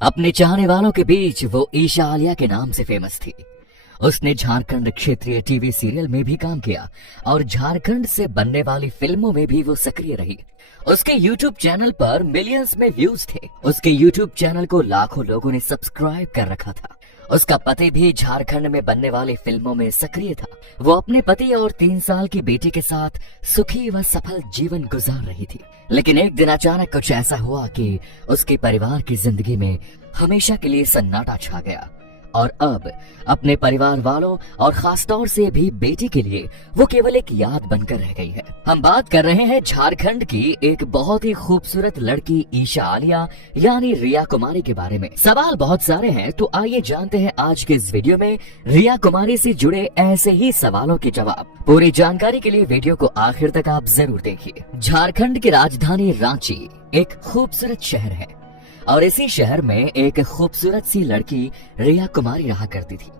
अपने चाहने वालों के बीच वो ईशा आलिया के नाम से फेमस थी। उसने झारखंड क्षेत्रीय टीवी सीरियल में भी काम किया और झारखंड से बनने वाली फिल्मों में भी वो सक्रिय रही। उसके YouTube चैनल पर मिलियंस में व्यूज थे। उसके YouTube चैनल को लाखों लोगों ने सब्सक्राइब कर रखा था। उसका पति भी झारखंड में बनने वाली फिल्मों में सक्रिय था। वो अपने पति और 3 साल की बेटी के साथ सुखी व सफल जीवन गुजार रही थी। लेकिन एक दिन अचानक कुछ ऐसा हुआ कि उसके परिवार की जिंदगी में हमेशा के लिए सन्नाटा छा गया और अब अपने परिवार वालों और खास तौर से भी बेटी के लिए वो केवल एक याद बनकर रह गई है। हम बात कर रहे हैं झारखंड की एक बहुत ही खूबसूरत लड़की ईशा आलिया यानी रिया कुमारी के बारे में। सवाल बहुत सारे हैं, तो आइए जानते हैं आज के इस वीडियो में रिया कुमारी से जुड़े ऐसे ही सवालों के जवाब। पूरी जानकारी के लिए वीडियो को आखिर तक आप जरूर देखिए। झारखंड की राजधानी रांची एक खूबसूरत शहर है और इसी शहर में एक खूबसूरत सी लड़की रिया कुमारी रहा करती थी।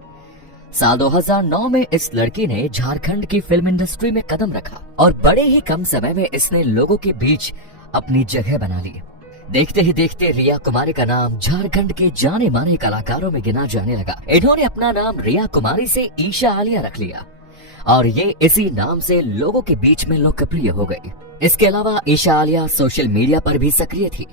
साल 2009 में इस लड़की ने झारखंड की फिल्म इंडस्ट्री में कदम रखा और बड़े ही कम समय में इसने लोगों के बीच अपनी जगह बना ली। देखते ही देखते रिया कुमारी का नाम झारखंड के जाने माने कलाकारों में गिना जाने लगा। इन्होंने अपना नाम रिया कुमारी से ईशा आलिया रख लिया और ये इसी नाम से लोगों के बीच में लोकप्रिय हो गई। इसके अलावा ईशा आलिया सोशल मीडिया पर भी सक्रिय थी।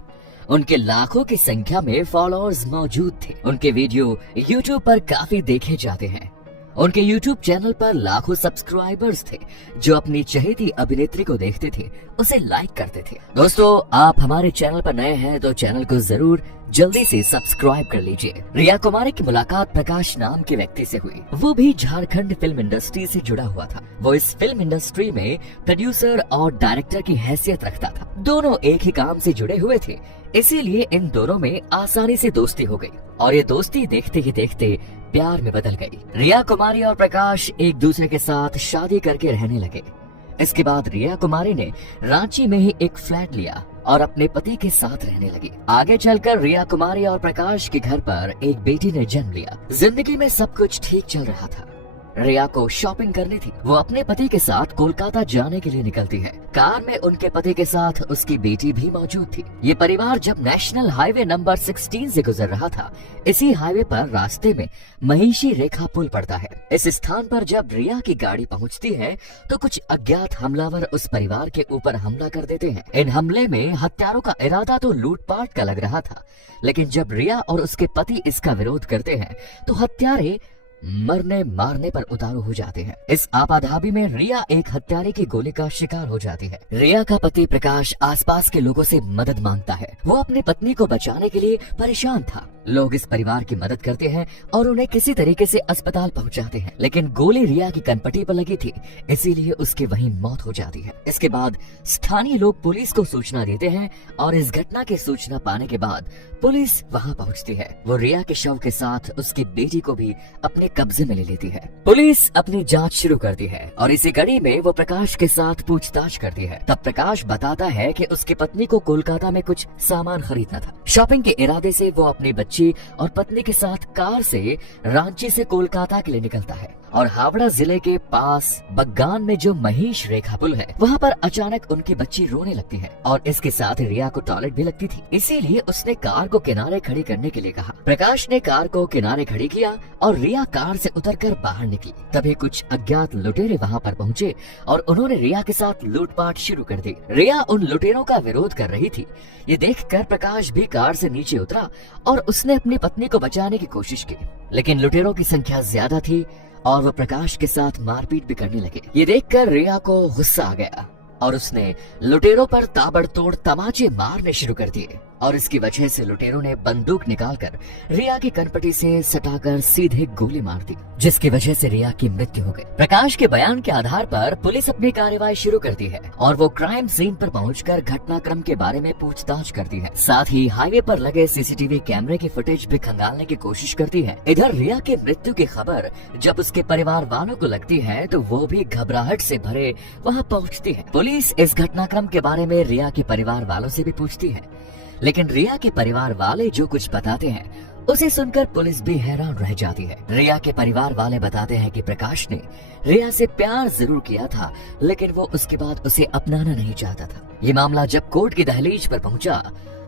उनके लाखों की संख्या में फॉलोअर्स मौजूद थे। उनके वीडियो YouTube पर काफी देखे जाते हैं। उनके YouTube चैनल पर लाखों सब्सक्राइबर्स थे जो अपनी चहेती अभिनेत्री को देखते थे, उसे लाइक करते थे। दोस्तों, आप हमारे चैनल पर नए हैं तो चैनल को जरूर जल्दी से सब्सक्राइब कर लीजिए। रिया कुमारी की मुलाकात प्रकाश नाम के व्यक्ति से हुई। वो भी झारखंड फिल्म इंडस्ट्री से जुड़ा हुआ था। वो इस फिल्म इंडस्ट्री में प्रोड्यूसर और डायरेक्टर की हैसियत रखता था। दोनों एक ही काम से जुड़े हुए थे, इसीलिए इन दोनों में आसानी से दोस्ती हो गई और ये दोस्ती देखते ही देखते प्यार में बदल गई। रिया कुमारी और प्रकाश एक दूसरे के साथ शादी करके रहने लगे। इसके बाद रिया कुमारी ने रांची में ही एक फ्लैट लिया और अपने पति के साथ रहने लगी। आगे चलकर रिया कुमारी और प्रकाश के घर पर एक बेटी ने जन्म लिया। जिंदगी में सब कुछ ठीक चल रहा था। रिया को शॉपिंग करनी थी। वो अपने पति के साथ कोलकाता जाने के लिए निकलती है। कार में उनके पति के साथ उसकी बेटी भी मौजूद थी। ये परिवार जब नेशनल हाईवे नंबर 16 से गुजर रहा था, इसी हाईवे पर रास्ते में महिषी रेखा पुल पड़ता है। इस स्थान पर जब रिया की गाड़ी पहुंचती है तो कुछ अज्ञात हमलावर उस परिवार के ऊपर हमला कर देते हैं। इन हमले में हत्यारों का इरादा तो लूटपाट का लग रहा था, लेकिन जब रिया और उसके पति इसका विरोध करते हैं तो हत्यारे मरने मारने पर उतारू हो जाते हैं। इस आपाधापी में रिया एक हत्यारे की गोली का शिकार हो जाती है। रिया का पति प्रकाश आसपास के लोगों से मदद मांगता है। वो अपनी पत्नी को बचाने के लिए परेशान था। लोग इस परिवार की मदद करते हैं और उन्हें किसी तरीके से अस्पताल पहुंचाते हैं, लेकिन गोली रिया की कनपटी पर लगी थी, इसीलिए उसकी वहीं मौत हो जाती है। इसके बाद स्थानीय लोग पुलिस को सूचना देते हैं और इस घटना की सूचना पाने के बाद पुलिस वहां पहुंचती है। वो रिया के शव के साथ उसकी बेटी को भी अपने कब्जे में ले लेती है। पुलिस अपनी जांच शुरू करती है और इसी कड़ी में वो प्रकाश के साथ पूछताछ करती है। तब प्रकाश बताता है कि उसकी पत्नी को कोलकाता में कुछ सामान खरीदना था। शॉपिंग के इरादे से वो अपनी बच्ची और पत्नी के साथ कार से रांची से कोलकाता के लिए निकलता है और हावड़ा जिले के पास बग्गान में जो महिष रेखा पुल है, वहाँ पर अचानक उनकी बच्ची रोने लगती है और इसके साथ रिया को टॉयलेट भी लगती थी। इसीलिए उसने कार को किनारे खड़ी करने के लिए कहा। प्रकाश ने कार को किनारे खड़ी किया और रिया कार से उतरकर बाहर निकली। तभी कुछ अज्ञात लुटेरे वहाँ पर पहुँचे और उन्होंने रिया के साथ लूटपाट शुरू कर दी। रिया उन लुटेरों का विरोध कर रही थी। ये देखकर प्रकाश भी कार से नीचे उतरा और उसने अपनी पत्नी को बचाने की कोशिश की, लेकिन लुटेरों की संख्या ज्यादा थी और वो प्रकाश के साथ मारपीट भी करने लगे। ये देखकर रिया को गुस्सा आ गया और उसने लुटेरों पर ताबड़तोड़ तमाचे मारने शुरू कर दिए और इसकी वजह से लुटेरों ने बंदूक निकालकर रिया की कनपटी से सटाकर सीधे गोली मार दी, जिसकी वजह से रिया की मृत्यु हो गई। प्रकाश के बयान के आधार पर पुलिस अपनी कार्रवाई शुरू करती है और वो क्राइम सीन पर पहुंचकर घटनाक्रम के बारे में पूछताछ करती है। साथ ही हाईवे पर लगे सीसीटीवी कैमरे की फुटेज भी खंगालने की कोशिश करती है। इधर रिया की मृत्यु की खबर जब उसके परिवार वालों को लगती है तो वो भी घबराहट से भरे वहाँ पहुँचती है। पुलिस इस घटनाक्रम के बारे में रिया के परिवार वालों से भी पूछती है, लेकिन रिया के परिवार वाले जो कुछ बताते हैं उसे सुनकर पुलिस भी हैरान रह जाती है। रिया के परिवार वाले बताते हैं कि प्रकाश ने रिया से प्यार जरूर किया था, लेकिन वो उसके बाद उसे अपनाना नहीं चाहता था। ये मामला जब कोर्ट की दहलीज पर पहुंचा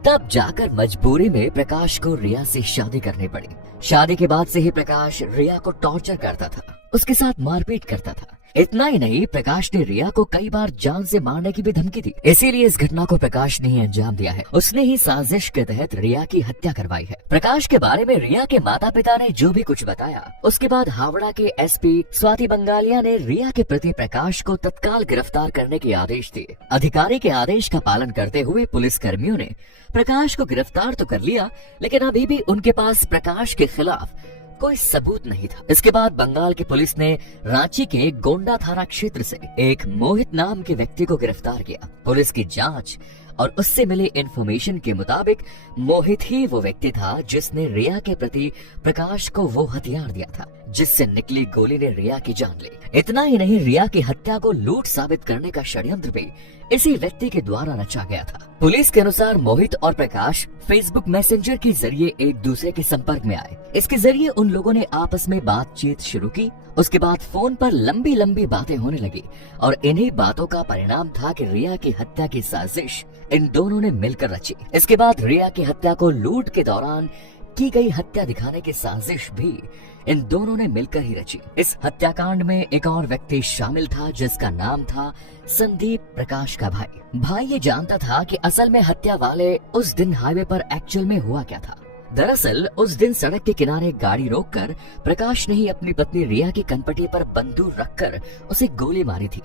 तब जाकर मजबूरी में प्रकाश को रिया से शादी करनी पड़ी। शादी के बाद से ही प्रकाश रिया को टॉर्चर करता था, उसके साथ मारपीट करता था। इतना ही नहीं, प्रकाश ने रिया को कई बार जान से मारने की भी धमकी दी। इसीलिए इस घटना को प्रकाश ने ही अंजाम दिया है। उसने ही साजिश के तहत रिया की हत्या करवाई है। प्रकाश के बारे में रिया के माता पिता ने जो भी कुछ बताया, उसके बाद हावड़ा के एसपी स्वाति बंगालिया ने रिया के प्रति प्रकाश को तत्काल गिरफ्तार करने के आदेश दिए। अधिकारी के आदेश का पालन करते हुए पुलिस कर्मियों ने प्रकाश को गिरफ्तार तो कर लिया, लेकिन अभी भी उनके पास प्रकाश के खिलाफ कोई सबूत नहीं था। इसके बाद बंगाल की पुलिस ने रांची के गोंडा थाना क्षेत्र से एक मोहित नाम के व्यक्ति को गिरफ्तार किया। पुलिस की जांच और उससे मिले इन्फॉर्मेशन के मुताबिक मोहित ही वो व्यक्ति था जिसने रिया के प्रति प्रकाश को वो हथियार दिया था जिससे निकली गोली ने रिया की जान ली। इतना ही नहीं, रिया की हत्या को लूट साबित करने का षड्यंत्र भी इसी व्यक्ति के द्वारा रचा गया था। पुलिस के अनुसार मोहित और प्रकाश फेसबुक मैसेंजर के जरिए एक दूसरे के संपर्क में आए। इसके जरिए उन लोगों ने आपस में बातचीत शुरू की। उसके बाद फोन पर लंबी लंबी बातें होने लगी और इन्हीं बातों का परिणाम था कि रिया की हत्या की साजिश इन दोनों ने मिलकर रची। इसके बाद रिया की हत्या को लूट के दौरान की गई हत्या दिखाने की साजिश भी इन दोनों ने मिलकर ही रची। इस हत्याकांड में एक और व्यक्ति शामिल था जिसका नाम था संदीप, प्रकाश का भाई। भाई ये जानता था कि असल में हत्या वाले उस दिन हाईवे पर एक्चुअल में हुआ क्या था। दरअसल उस दिन सड़क के किनारे गाड़ी रोककर प्रकाश ने ही अपनी पत्नी रिया की कनपटी पर बंदूक रखकर उसे गोली मारी थी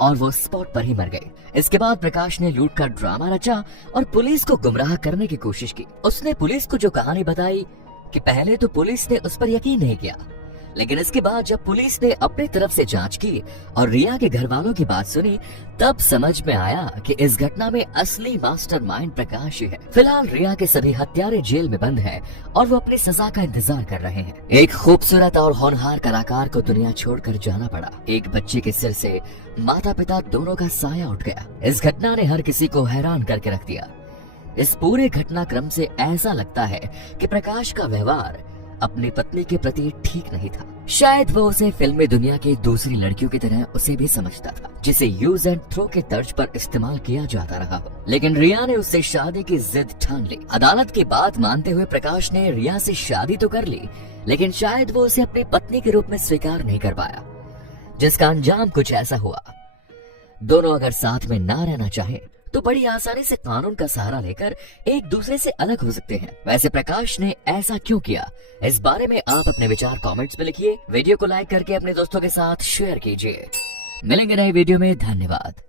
और वो स्पॉट पर ही मर गई। इसके बाद प्रकाश ने लूट का ड्रामा रचा और पुलिस को गुमराह करने की कोशिश की। उसने पुलिस को जो कहानी बताई कि पहले तो पुलिस ने उस पर यकीन नहीं किया, लेकिन इसके बाद जब पुलिस ने अपनी तरफ से जांच की और रिया के घर वालों की बात सुनी, तब समझ में आया कि इस घटना में असली मास्टरमाइंड प्रकाश ही है। फिलहाल रिया के सभी हत्यारे जेल में बंद हैं और वो अपनी सजा का इंतजार कर रहे हैं। एक खूबसूरत और होनहार कलाकार को दुनिया छोड़कर जाना पड़ा। एक बच्चे के सिर से माता पिता दोनों का साया उठ गया। इस घटना ने हर किसी को हैरान करके रख दिया। इस पूरे घटनाक्रम से ऐसा लगता है कि प्रकाश का व्यवहार अपनी पत्नी के प्रति ठीक नहीं था। शायद वो उसे फिल्मी दुनिया की दूसरी लड़कियों की तरह उसे भी समझता था, जिसे यूज एंड थ्रो के तर्ज पर इस्तेमाल किया जाता रहा हो। लेकिन रिया ने उससे शादी की जिद ठान ली। अदालत की बात मानते हुए प्रकाश ने रिया से शादी तो कर ली, लेकिन शायद वो उसे अपनी पत्नी के रूप में स्वीकार नहीं कर पाया, जिसका अंजाम कुछ ऐसा हुआ। दोनों अगर साथ में ना रहना चाहे तो बड़ी आसानी से कानून का सहारा लेकर एक दूसरे से अलग हो सकते हैं। वैसे प्रकाश ने ऐसा क्यों किया, इस बारे में आप अपने विचार कमेंट्स में लिखिए। वीडियो को लाइक करके अपने दोस्तों के साथ शेयर कीजिए। मिलेंगे नए वीडियो में। धन्यवाद।